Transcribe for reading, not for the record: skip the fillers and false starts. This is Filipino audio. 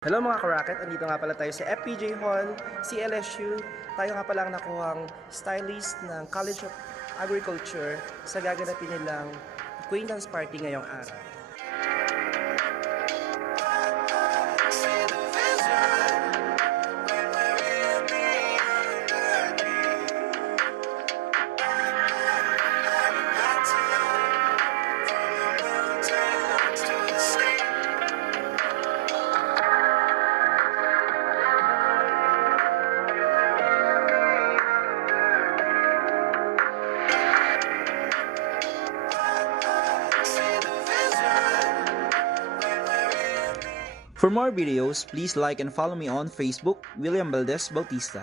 Hello mga ka-Rocket! Andito nga pala tayo sa FPJ Hall, CLSU. Tayo nga pala ang nakuhang stylist ng College of Agriculture sa gaganapin nilang acquaintance party ngayong araw. For more videos, please like and follow me on Facebook, William Valdez Bautista.